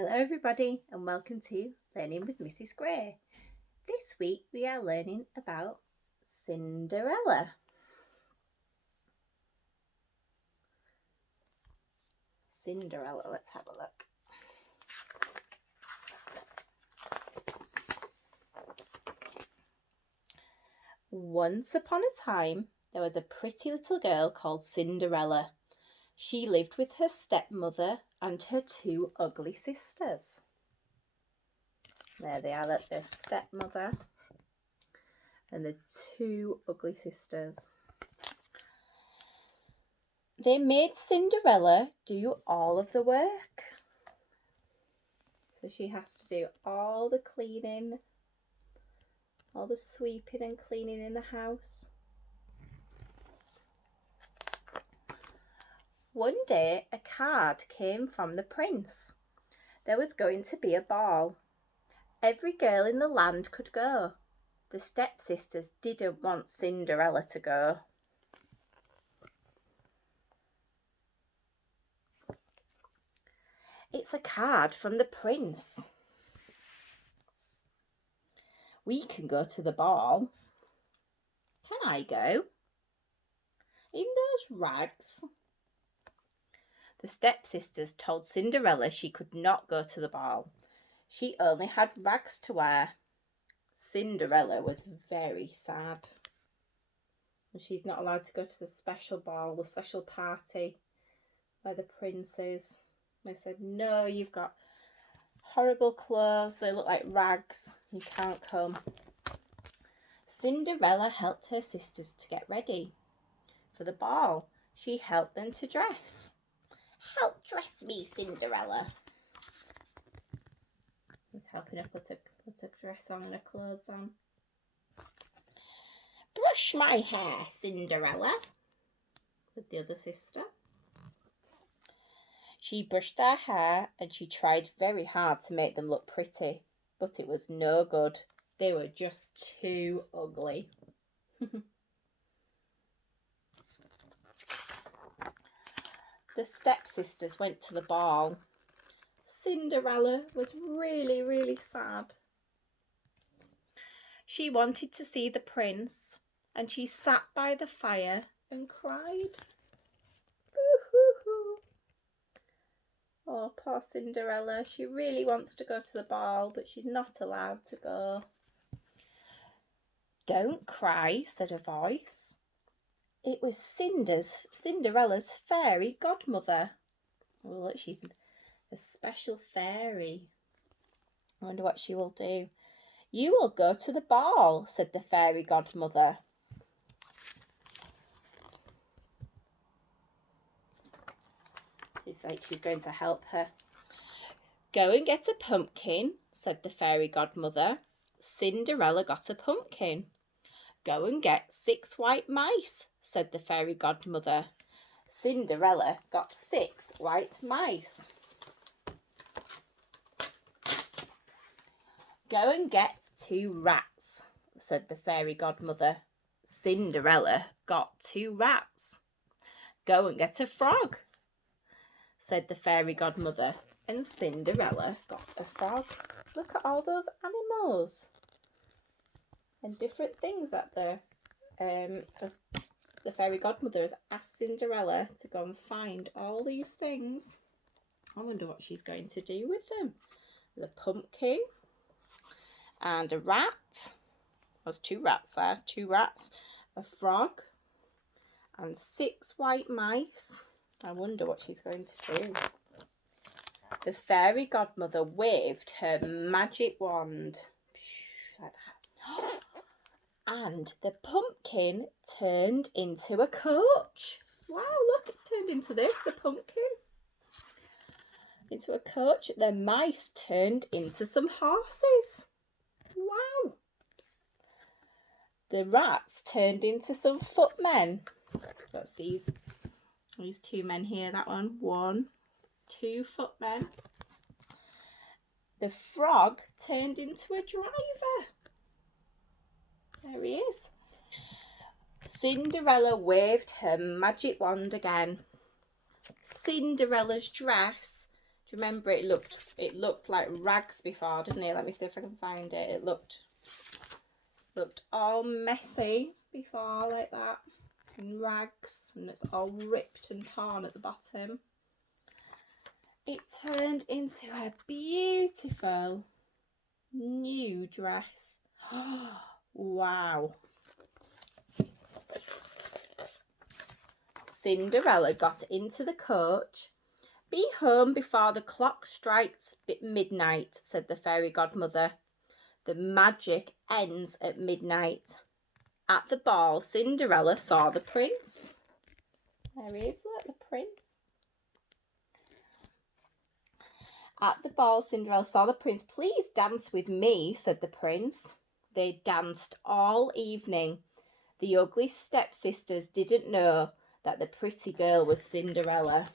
Hello everybody and welcome to Learning with Mrs. Gray. This week we are learning about Cinderella. Cinderella, let's have a look. Once upon a time there was a pretty little girl called Cinderella. She lived with her stepmother and her two ugly sisters. There they are, that's their stepmother and the two ugly sisters. They made Cinderella do all of the work. So she has to do all the cleaning, all the sweeping and cleaning in the house. One day a card came from the prince. There was going to be a ball. Every girl in the land could go. The stepsisters didn't want Cinderella to go. It's a card from the prince. We can go to the ball. Can I go? In those rags? The stepsisters told Cinderella she could not go to the ball. She only had rags to wear. Cinderella was very sad. And she's not allowed to go to the special ball, the special party where the prince is. They said, no, you've got horrible clothes, they look like rags, you can't come. Cinderella helped her sisters to get ready for the ball. She helped them to dress. Help dress me, Cinderella. Was helping her put a dress on and her clothes on. Brush my hair, Cinderella, with the other sister. She brushed their hair and she tried very hard to make them look pretty, but it was no good. They were just too ugly. The stepsisters went to the ball. Cinderella was really, really sad. She wanted to see the prince and she sat by the fire and cried. Oh, poor Cinderella. She really wants to go to the ball, but she's not allowed to go. Don't cry, said a voice. It was Cinderella's fairy godmother. Oh, look, she's a special fairy. I wonder what she will do. You will go to the ball, said the fairy godmother. She's like she's going to help her. Go and get a pumpkin, said the fairy godmother. Cinderella got a pumpkin. Go and get 6 white mice, said the fairy godmother. Cinderella got 6 white mice. Go and get 2 rats, said the fairy godmother. Cinderella got 2 rats. Go and get a frog, said the fairy godmother. And Cinderella got a frog. Look at all those animals and different things that the fairy godmother has asked Cinderella to go and find all these things. I wonder what she's going to do with them. The pumpkin and a rat. There's 2 rats there. 2 rats, a frog and 6 white mice. I wonder what she's going to do. The fairy godmother waved her magic wand. Like that. And the pumpkin turned into a coach. Wow, look, it's turned into this, the pumpkin. Into a coach. The mice turned into some horses. Wow. The rats turned into some footmen. That's these 2 men here, that one. 1, 2 footmen. The frog turned into a driver. There he is. Cinderella waved her magic wand again. Cinderella's dress Do you remember it looked like rags before, didn't it? Let me see if I can find it. It looked all messy before, like that, in rags, and it's all ripped and torn at the bottom. It turned into a beautiful new dress. Wow. Cinderella got into the coach. "Be home before the clock strikes midnight," said the fairy godmother. "The magic ends at midnight." At the ball, Cinderella saw the prince. There he is, look, the prince. At the ball, Cinderella saw the prince. "Please dance with me," said the prince. They danced all evening. The ugly stepsisters didn't know that the pretty girl was Cinderella.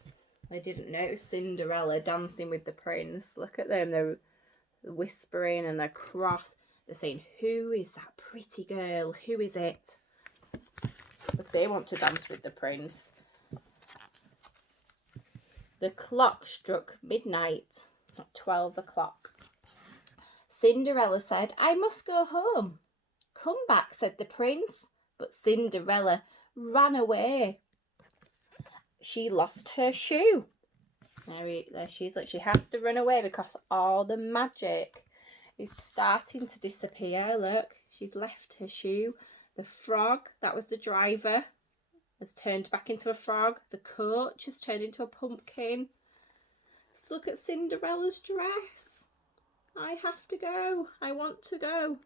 They didn't know it was Cinderella dancing with the prince. Look at them, they're whispering and they're cross. They're saying, "Who is that pretty girl? Who is it?" Because they want to dance with the prince. The clock struck midnight, at 12 o'clock. Cinderella said, "I must go home." "Come back," said the prince. But Cinderella ran away. She lost her shoe. There she is. Like, she has to run away because all the magic is starting to disappear. Look, she's left her shoe. The frog, that was the driver, has turned back into a frog. The coach has turned into a pumpkin. Just look at Cinderella's dress. I have to go. I want to go.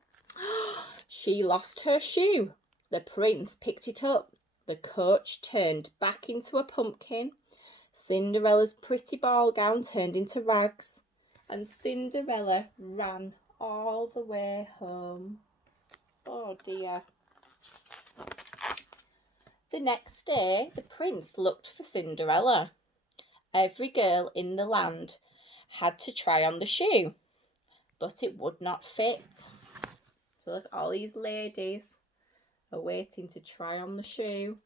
She lost her shoe. The prince picked it up. The coach turned back into a pumpkin. Cinderella's pretty ball gown turned into rags. And Cinderella ran all the way home. Oh dear. The next day, the prince looked for Cinderella. Every girl in the land had to try on the shoe, but it would not fit. So look, all these ladies are waiting to try on the shoe.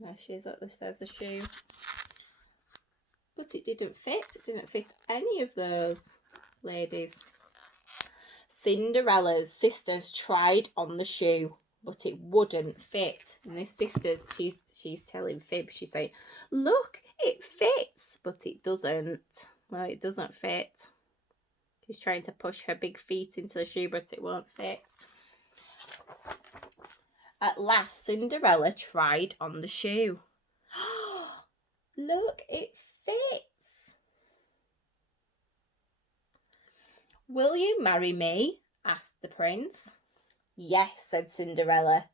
There she is, look, there's the shoe. But it didn't fit. It didn't fit any of those ladies. Cinderella's sisters tried on the shoe, but it wouldn't fit. And this sisters, she's telling fibs. She's saying, "Look, it fits," but it doesn't. No, it doesn't fit. She's trying to push her big feet into the shoe, but it won't fit. At last, Cinderella tried on the shoe. Look, it fits. "Will you marry me?" asked the prince. "Yes," said Cinderella.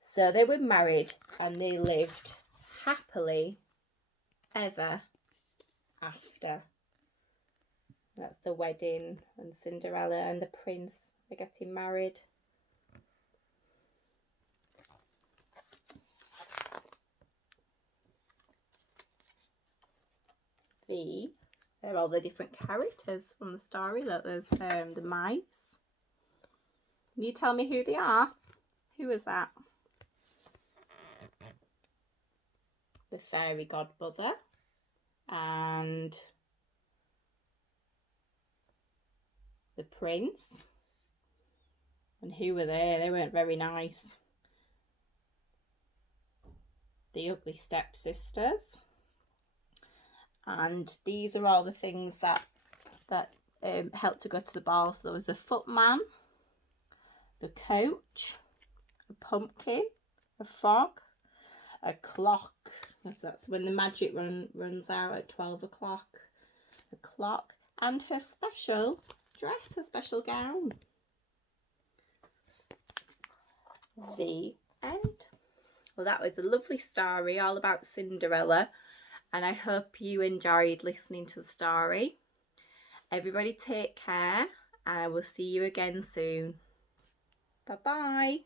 So they were married and they lived happily ever after. That's the wedding, and Cinderella and the prince are getting married. There are all the different characters from the story. Look, there's the mice. Can you tell me who they are? Who is that? The fairy godmother and the prince. And who were they? They weren't very nice. The ugly stepsisters. And these are all the things that helped to go to the ball. So there was a footman, the coach, a pumpkin, a frog, a clock. That's when the magic runs out at 12 o'clock. A clock, and her special dress, her special gown. The end. Well, that was a lovely story all about Cinderella. And I hope you enjoyed listening to the story. Everybody take care, and I will see you again soon. Bye-bye.